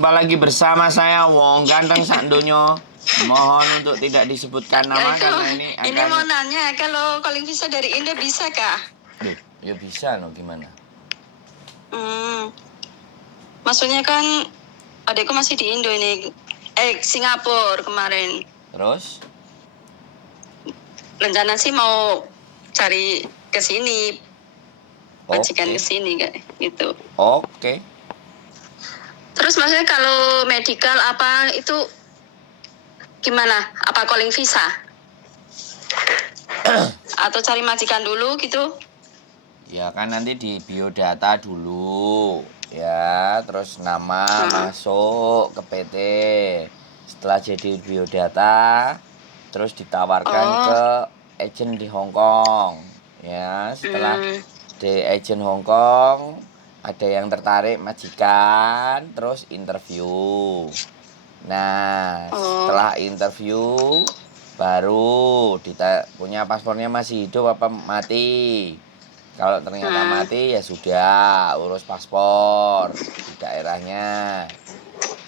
Jumpa lagi bersama saya Wong Ganteng Sakdonyo. Mohon untuk tidak disebutkan nama karena ini akan... Ini mau nanya, kalau calling visa dari Indo bisa kah? Duh, ya bisa loh, gimana? Maksudnya kan adekku masih di Indo ini. Singapura kemarin. Terus? Rencana sih mau cari ke sini. Majikan ke sini kayak gitu. Oke. Terus maksudnya kalau medical apa itu gimana? Apa calling visa? Atau cari majikan dulu gitu? Ya kan nanti di biodata dulu. Ya, terus nama masuk ke PT. Setelah jadi biodata, terus ditawarkan ke agent di Hong Kong. Ya, setelah di agent Hong Kong ada yang tertarik majikan, terus interview. Nah, setelah interview baru punya paspornya masih hidup apa mati. Kalau ternyata mati ya sudah, urus paspor di daerahnya.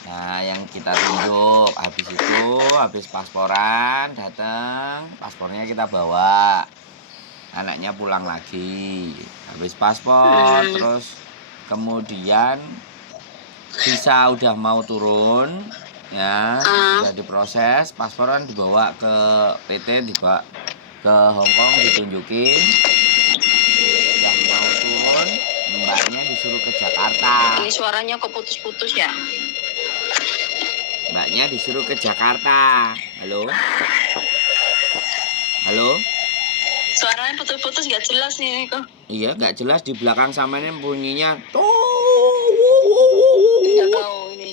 Nah, yang kita tunjuk habis pasporan datang, paspornya kita bawa. Anaknya pulang lagi. Habis paspor terus kemudian visa udah mau turun ya, sudah diproses, pasporan dibawa ke PT, dibawa ke Hong Kong, ditunjukin udah mau turun, mbaknya disuruh ke Jakarta. Ini suaranya kok putus-putus ya? Mbaknya disuruh ke Jakarta. Halo? Halo? Suaranya putus-putus gak jelas nih kok. Iya, gak jelas, di belakang samanya bunyinya tuh. Gak tahu ini.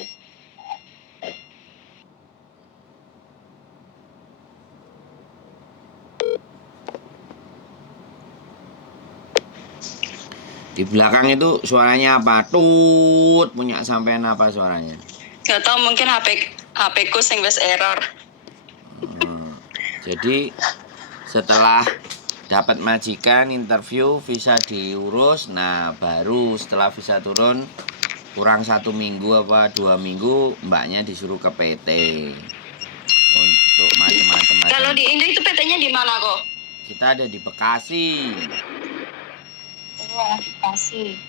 Di belakang itu suaranya apa? Tut, punya sampean apa suaranya? Gak tahu, mungkin HP ku sing wis error. Jadi setelah dapat majikan, interview, visa diurus, nah baru setelah visa turun kurang 1 minggu apa 2 minggu mbaknya disuruh ke PT untuk macam-macam. Kalau di Indo itu PT-nya di mana kok? Kita ada di Bekasi. Bekasi.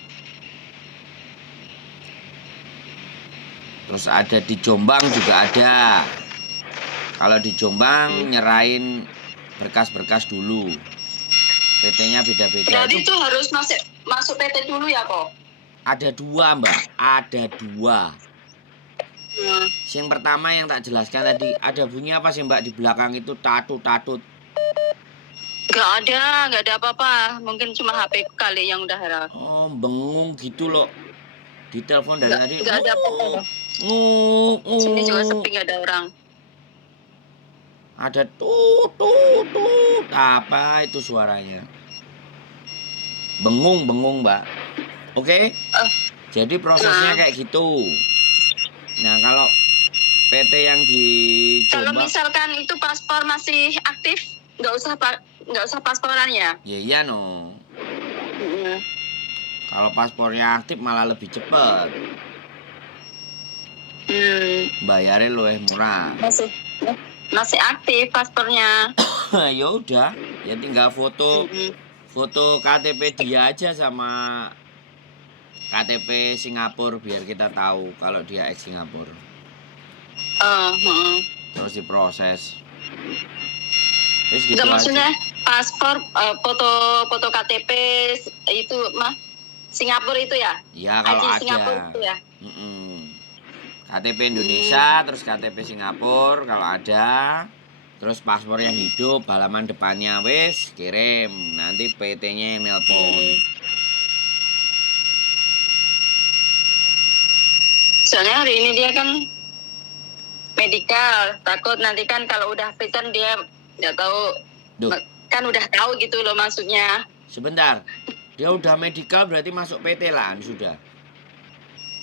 Terus ada di Jombang juga ada. Kalau di Jombang nyerahin berkas-berkas dulu. PT-nya beda-beda. Berarti itu harus masuk PT dulu ya kok? Ada 2 mbak, ada 2. Yang pertama yang tak jelaskan tadi, ada bunyi apa sih mbak di belakang itu, tatut-tatut? Gak ada apa-apa. Mungkin cuma HP kali yang udah error. Oh, bengung gitu loh. Di telepon dari tadi. Gak ada apa-apa. Sini juga sepi, gak ada orang. Ada tut. Apa itu suaranya? Bengung mbak. Oke? Jadi prosesnya kayak gitu. Nah, kalau PT yang di Kalau misalkan itu paspor masih aktif, nggak usah pasporan ya? Iya no. Kalau paspornya aktif malah lebih cepet. Bayarnya lebih murah. Masih aktif paspornya. Ya udah, ya tinggal foto KTP dia aja sama KTP Singapura biar kita tahu kalau dia ex Singapura. Terus diproses. Terus gitu. Nggak, maksudnya paspor, foto KTP itu mah Singapura itu ya? Iya kalau ada. Singapura itu ya? KTP Indonesia, terus KTP Singapura kalau ada. Terus paspornya hidup, halaman depannya wis kirim, nanti PT-nya yang nelpon. Soalnya hari ini dia kan medical, takut nanti kan kalau udah fit kan dia nggak tahu. Kan udah tahu gitu loh maksudnya. Sebentar, dia udah medical berarti masuk PT lah sudah.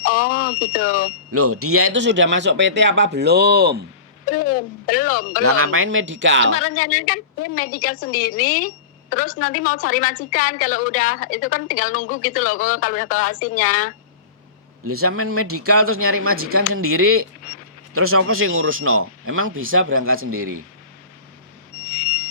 Oh gitu. Loh, dia itu sudah masuk PT apa belum? Belum. Lah ngapain medical? Cuma rencananya kan dia medical sendiri, terus nanti mau cari majikan. Kalau udah itu kan tinggal nunggu gitu loh kalau udah tahu hasilnya. Lha sampean medikal terus nyari majikan sendiri. Terus apa sih ngurusno? Emang bisa berangkat sendiri?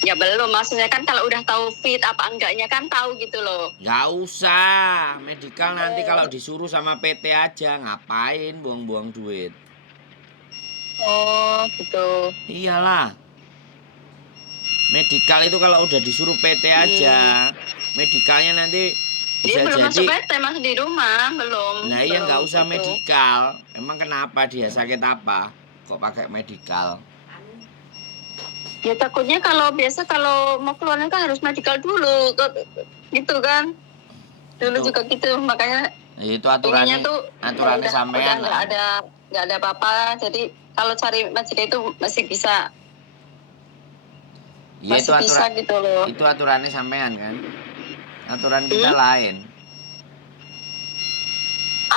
Ya belum, maksudnya kan kalau udah tahu fit apa enggaknya kan tahu gitu loh. Gak usah. Medikal nanti kalau disuruh sama PT aja. Ngapain buang-buang duit? Oh gitu. Iyalah. Medikal itu kalau udah disuruh PT aja. Medikalnya nanti Dia bisa belum masuk jadi. PT, masih di rumah, belum. Nah iya nggak belum usah itu. medikal. Emang kenapa dia sakit apa? Kok pakai medikal? Ya takutnya kalau mau keluar kan harus medical dulu, gitu kan. Dulu Itu- juga gitu, makanya Ya, itu pengennya aturannya tuh aturannya udah sampean lah. nggak ada apa-apa. Jadi kalau cari majikan itu masih bisa, Ya itu aturan gitu loh. itu aturannya sampean kan. Aturan kita lain.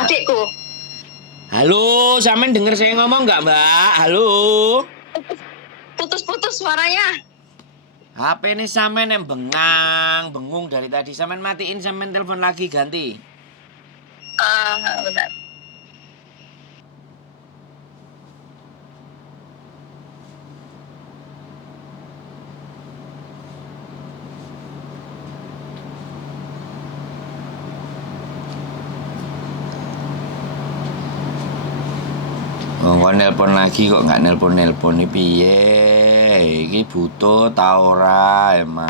Adikku, Halo, sampean denger saya ngomong nggak Mbak? Halo. putus-putus suaranya. HP ini sampean yang bengung dari tadi. Sampean matiin, sampean telepon lagi ganti. Benar. Oh, kok nelpon lagi kok nggak nelpon nih piye? Iki butuh ta ora emang.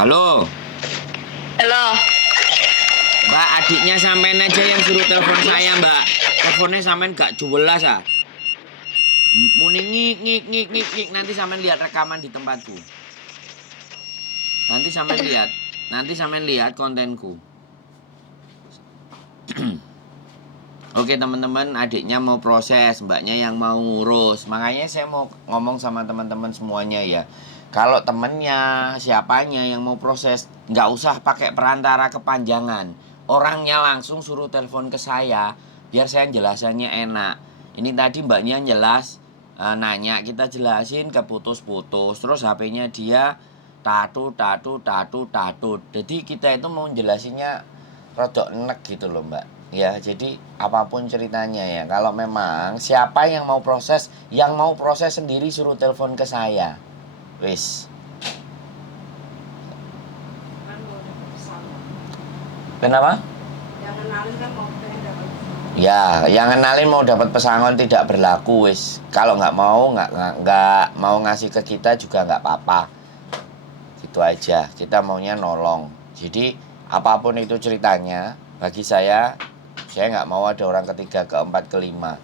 Halo. Halo. Mbak, adiknya sampean aja yang suruh telepon saya, Mbak. Teleponnya sampean gak jelas ah. Muni ngik nanti sampean lihat rekaman di tempatku. Nanti sampean lihat kontenku. Oke teman-teman, adiknya mau proses, mbaknya yang mau ngurus. Makanya saya mau ngomong sama teman-teman semuanya ya. Kalau temennya, siapanya yang mau proses, nggak usah pakai perantara kepanjangan. Orangnya langsung suruh telepon ke saya, biar saya jelasannya enak. Ini tadi mbaknya jelas, nanya, kita jelasin keputus-putus. Terus HP-nya dia tatut. Jadi kita itu mau jelasinnya rodok enek gitu loh mbak. Ya jadi apapun ceritanya ya. Kalau memang siapa yang mau proses sendiri suruh telepon ke saya. Wis. Kenapa? Ya, yang kenalin mau dapat pesangon tidak berlaku wis. Kalau nggak mau ngasih ke kita juga nggak apa-apa. Gitu aja. Kita maunya nolong. Jadi apapun itu ceritanya, bagi saya nggak mau ada orang ketiga, keempat, kelima.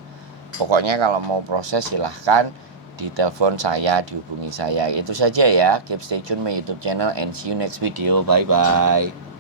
Pokoknya kalau mau proses silahkan ditelepon saya, dihubungi saya. Itu saja ya. Keep stay tune my YouTube channel and see you next video. Bye bye.